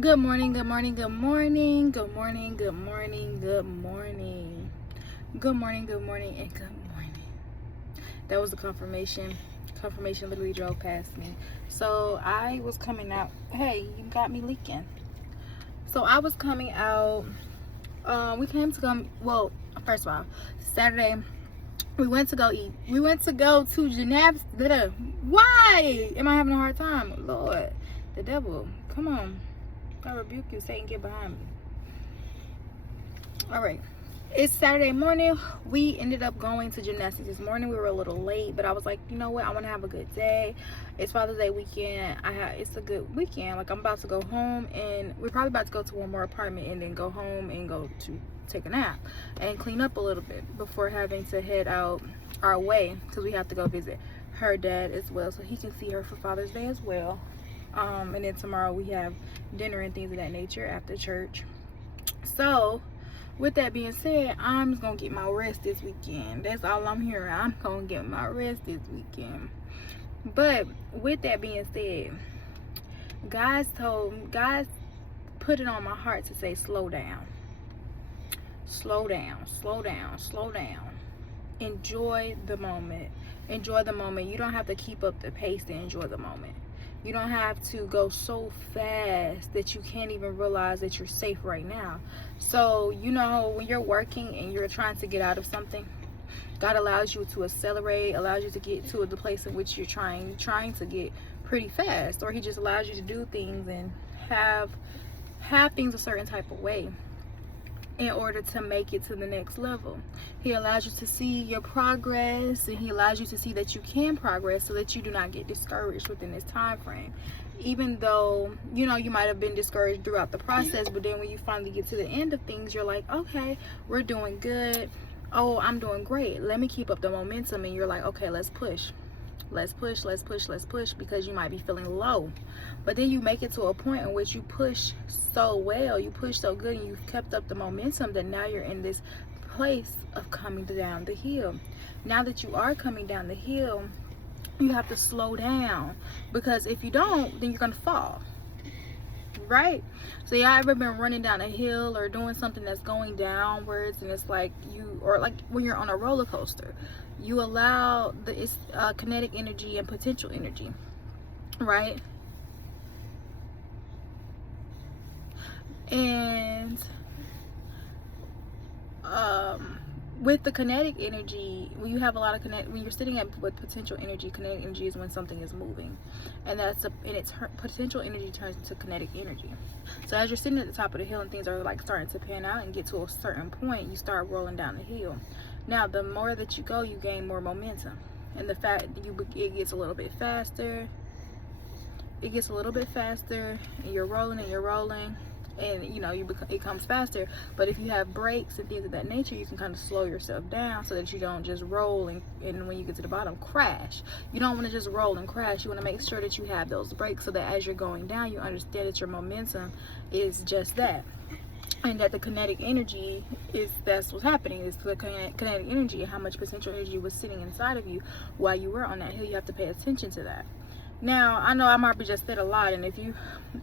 Good morning, good morning, good morning, good morning, good morning, good morning. Good morning, good morning, and good morning. That was the confirmation. Confirmation literally drove past me. So I was coming out. Hey, you got me leaking. So I was coming out. We came to come. Well, first of all, Saturday we went to go eat. We went to go to gymnastics. Why am I having a hard time? Lord, the devil. Come on. I rebuke you, Satan, get behind me. All right, it's Saturday morning. We ended up going to gymnastics this morning. We were a little late, but I was like, you know what, I want to have a good day. It's Father's Day weekend. It's a good weekend. Like, I'm about to go home, and we're probably about to go to one more apartment and then go home and go to take a nap and clean up a little bit before having to head out our way, because we have to go visit her dad as well, so he can see her for Father's Day as well. And then tomorrow we have dinner and things of that nature after church. So with that being said, I'm just gonna get my rest this weekend. That's all I'm hearing. I'm gonna get my rest this weekend. But with that being said, guys put it on my heart to say slow down. Slow down, slow down, slow down. Enjoy the moment. Enjoy the moment. You don't have to keep up the pace to enjoy the moment. You don't have to go so fast that you can't even realize that you're safe right now. So, when you're working and you're trying to get out of something, God allows you to accelerate, allows you to get to the place in which you're trying to get pretty fast, or he just allows you to do things and have things a certain type of way in order to make it to the next level. He allows you to see your progress, and he allows you to see that you can progress so that you do not get discouraged within this time frame. Even though, you might have been discouraged throughout the process, but then when you finally get to the end of things, you're like, okay, we're doing good. Oh, I'm doing great. Let me keep up the momentum. And you're like, okay, let's push. Let's push, let's push, let's push, because you might be feeling low. But then you make it to a point in which you push so well, you push so good, and you've kept up the momentum that now you're in this place of coming down the hill. Now that you are coming down the hill, you have to slow down, because if you don't, then you're gonna fall. Right? So y'all ever been running down a hill or doing something that's going downwards, and it's like like when you're on a roller coaster, you allow it's kinetic energy and potential energy, right? And with the kinetic energy, when you have a lot of when you're sitting with potential energy, kinetic energy is when something is moving, and potential energy turns into kinetic energy. So as you're sitting at the top of the hill and things are like starting to pan out and get to a certain point, you start rolling down the hill. Now, the more that you go, you gain more momentum, and the fact it gets a little bit faster. It gets a little bit faster, and you're rolling and it comes faster. But if you have brakes and things of that nature, you can kind of slow yourself down so that you don't just roll and when you get to the bottom, crash. You don't want to just roll and crash. You want to make sure that you have those brakes, so that as you're going down, you understand that your momentum is just that, and that the kinetic energy that's what's happening. Is the kinetic energy, and how much potential energy was sitting inside of you while you were on that hill. You have to pay attention to that. Now, I know I might be just said a lot, and if you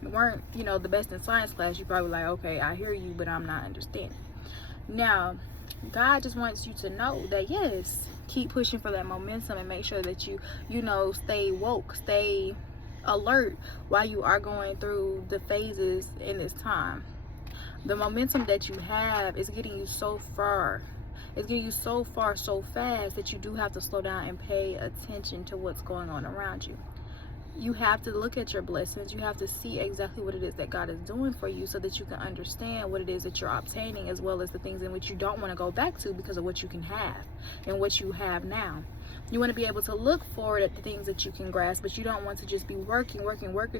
weren't, the best in science class, you probably like, okay, I hear you, but I'm not understanding. Now, God just wants you to know that, yes, keep pushing for that momentum, and make sure that you stay woke, stay alert while you are going through the phases in this time. The momentum that you have is getting you so far. It's getting you so far so fast that you do have to slow down and pay attention to what's going on around you. You have to look at your blessings. You have to see exactly what it is that God is doing for you, so that you can understand what it is that you're obtaining, as well as the things in which you don't want to go back to because of what you can have and what you have now. You want to be able to look forward at the things that you can grasp, but you don't want to just be working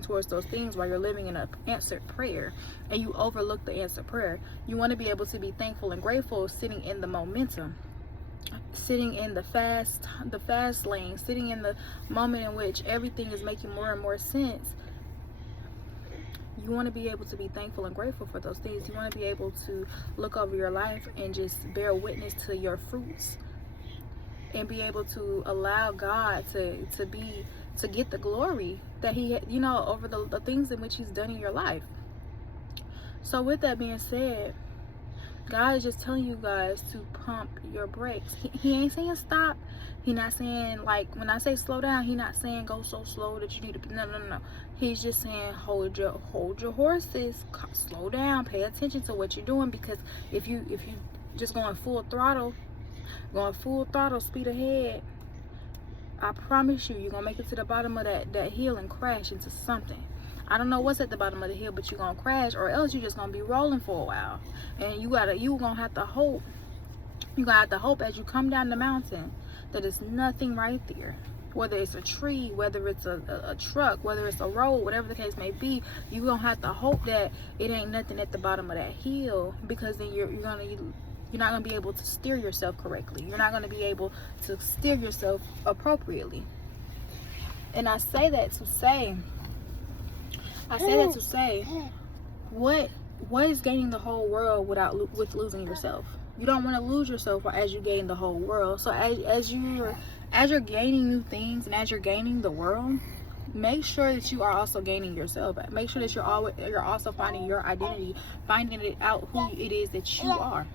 towards those things while you're living in an answered prayer, and you overlook the answered prayer. You want to be able to be thankful and grateful, sitting in the momentum, sitting in the fast lane, sitting in the moment in which everything is making more and more sense. You want to be able to be thankful and grateful for those things. You want to be able to look over your life and just bear witness to your fruits, and be able to allow God to get the glory that he over the things in which he's done in your life. So with that being said, God is just telling you guys to pump your brakes. He ain't saying stop. He not saying, like, when I say slow down, he not saying go so slow that you need to be, no. He's just saying hold your horses, slow down, pay attention to what you're doing, because if you just going full throttle, speed ahead, I promise you're gonna make it to the bottom of that hill and crash into something. I don't know what's at the bottom of the hill, but you're gonna crash, or else you're just gonna be rolling for a while. And you gonna have to hope. You gotta have to hope as you come down the mountain that there's nothing right there. Whether it's a tree, whether it's a truck, whether it's a road, whatever the case may be, you're gonna have to hope that it ain't nothing at the bottom of that hill, because then you're not gonna be able to steer yourself correctly. You're not gonna be able to steer yourself appropriately. And I say that to say, what is gaining the whole world with losing yourself? You don't want to lose yourself as you gain the whole world. So as you're gaining new things and as you're gaining the world, make sure that you are also gaining yourself. Make sure that you're also finding your identity, finding out who it is that you are.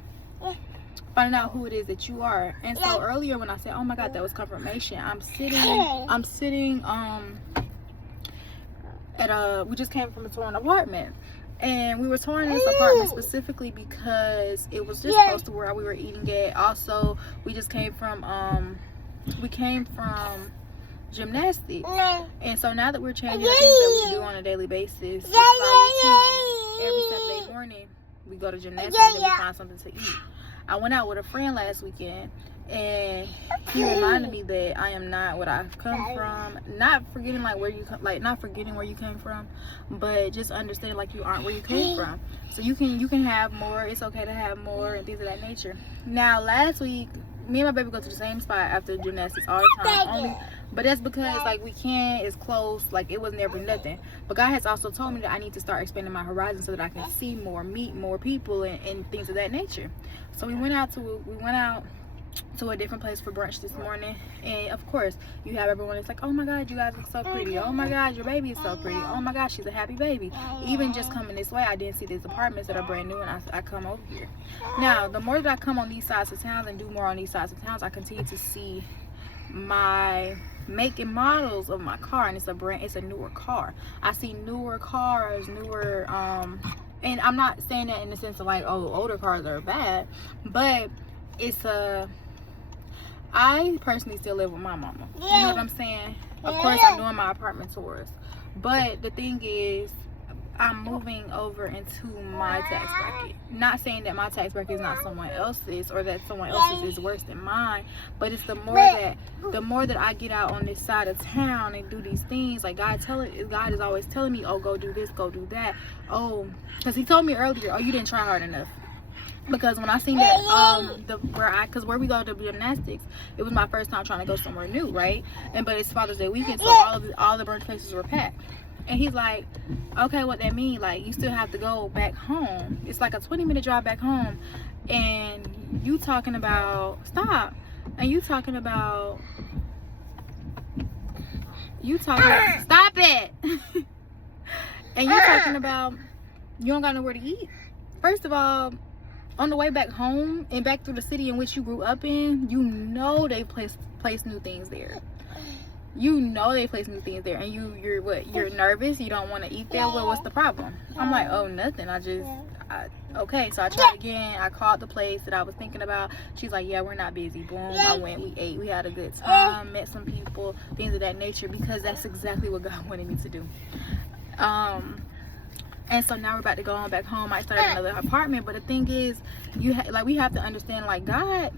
Finding out who it is that you are. And so earlier when I said, oh my God, that was confirmation, I'm sitting at we just came from a torn apartment, and we were touring this apartment specifically because it was just close to where we were eating at. Also, we just came from gymnastics, and so now that we're changing the things that we do on a daily basis, it's our routine. Every Saturday morning we go to gymnastics and we find something to eat. I went out with a friend last weekend, and he reminded me that I am not what I've come from. Not forgetting not forgetting where you came from, but just understanding like you aren't where you came from. So you can have more. It's okay to have more and things of that nature. Now last week, me and my baby go to the same spot after gymnastics all the time. But that's because like it's close, like it was never nothing. But God has also told me that I need to start expanding my horizon so that I can see more, meet more people, and things of that nature. So we went out to a different place for brunch this morning, and of course you have everyone that's like, oh my God, you guys look so pretty, oh my God, your baby is so pretty, oh my God, she's a happy baby. Even just coming this way, I didn't see these apartments that are brand new, and I come over here. Now the more that I come on these sides of towns and do more on these sides of towns, I continue to see my make and models of my car, and it's a newer car. I see newer cars, and I'm not saying that in the sense of like, oh, older cars are bad, but I personally still live with my mama. You know what I'm saying? Of course, I'm doing my apartment tours, but the thing is, I'm moving over into my tax bracket. Not saying that my tax bracket is not someone else's, or that someone else's is worse than mine, but it's the more that I get out on this side of town and do these things, like God is always telling me, oh, go do this, go do that. Oh, because he told me earlier, oh, you didn't try hard enough. Because when I seen that where we go to gymnastics, it was my first time trying to go somewhere new, right? But it's Father's Day weekend, so all the brunch places were packed. And he's like, okay, what that mean? Like, you still have to go back home. It's like a 20-minute drive back home, and you talking about stop, and you talking about stop it, and you're talking about you don't got nowhere to eat. First of all, on the way back home and back through the city in which you grew up in, you know they place new things there. You know they place new things there, and you're nervous, you don't want to eat there. Well, what's the problem? I'm like, oh, nothing. Okay, so I tried again. I called the place that I was thinking about. She's like, yeah, we're not busy. Boom, I went, we ate, we had a good time, met some people, things of that nature, because that's exactly what God wanted me to do. And so now we're about to go on back home. I started another apartment, but the thing is, we have to understand, like, God,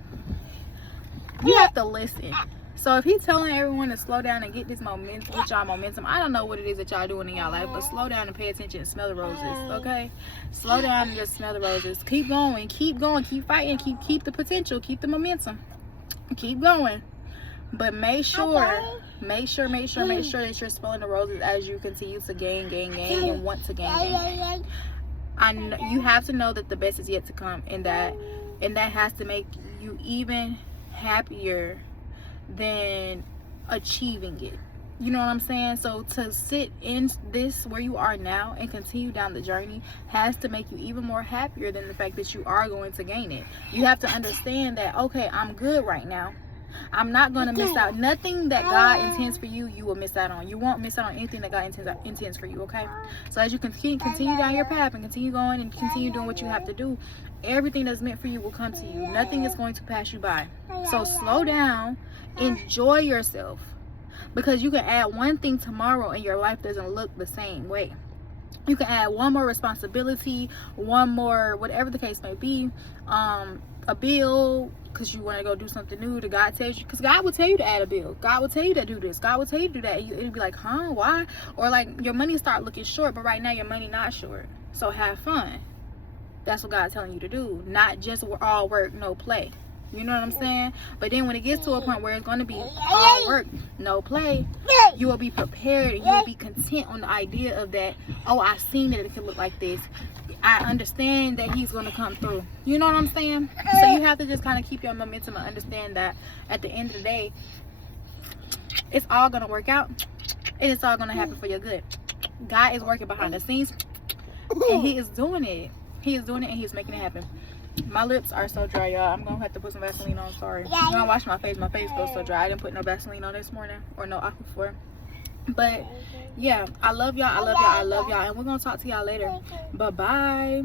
you have to listen. So if he's telling everyone to slow down and get y'all momentum, I don't know what it is that y'all doing in y'all life, but slow down and pay attention and smell the roses, okay? Slow down and just smell the roses. Keep going, keep fighting, keep the potential, keep the momentum, keep going. But make sure that you're smelling the roses as you continue to gain and want to gain. You have to know that the best is yet to come, and that has to make you even happier than achieving it. You know what I'm saying? So to sit in this where you are now and continue down the journey has to make you even more happier than the fact that you are going to gain it. You have to understand that, okay, I'm good right now. I'm not going to miss out. Nothing that God intends for you, you will miss out on. You won't miss out on anything that God intends for you, okay? So as you continue down your path and continue going and continue doing what you have to do, everything that's meant for you will come to you. Nothing is going to pass you by. So slow down, enjoy yourself. Because you can add one thing tomorrow and your life doesn't look the same way. You can add one more responsibility, one more, whatever the case may be, a bill, because you want to go do something new that God tells you. Because God will tell you to add a bill. God will tell you to do this. God will tell you to do that. It'll be like, huh, why? Or like your money start looking short, but right now your money not short. So have fun. That's what God's telling you to do. Not just all work, no play. You know what I'm saying? But then when it gets to a point where it's going to be all work, no play, you will be prepared and you will be content on the idea of that. Oh, I've seen that it can look like this. I understand that he's going to come through. You know what I'm saying? So you have to just kind of keep your momentum and understand that at the end of the day, it's all going to work out and it's all going to happen for your good. God is working behind the scenes and he is doing it. He is doing it and he's making it happen. My lips are so dry, y'all. I'm gonna have to put some Vaseline on. Sorry. I'm gonna wash my face. My face feels so dry. I didn't put no Vaseline on this morning or no Aquaphor. But yeah, I love y'all. I love y'all. I love y'all. And we're gonna talk to y'all later. Bye bye.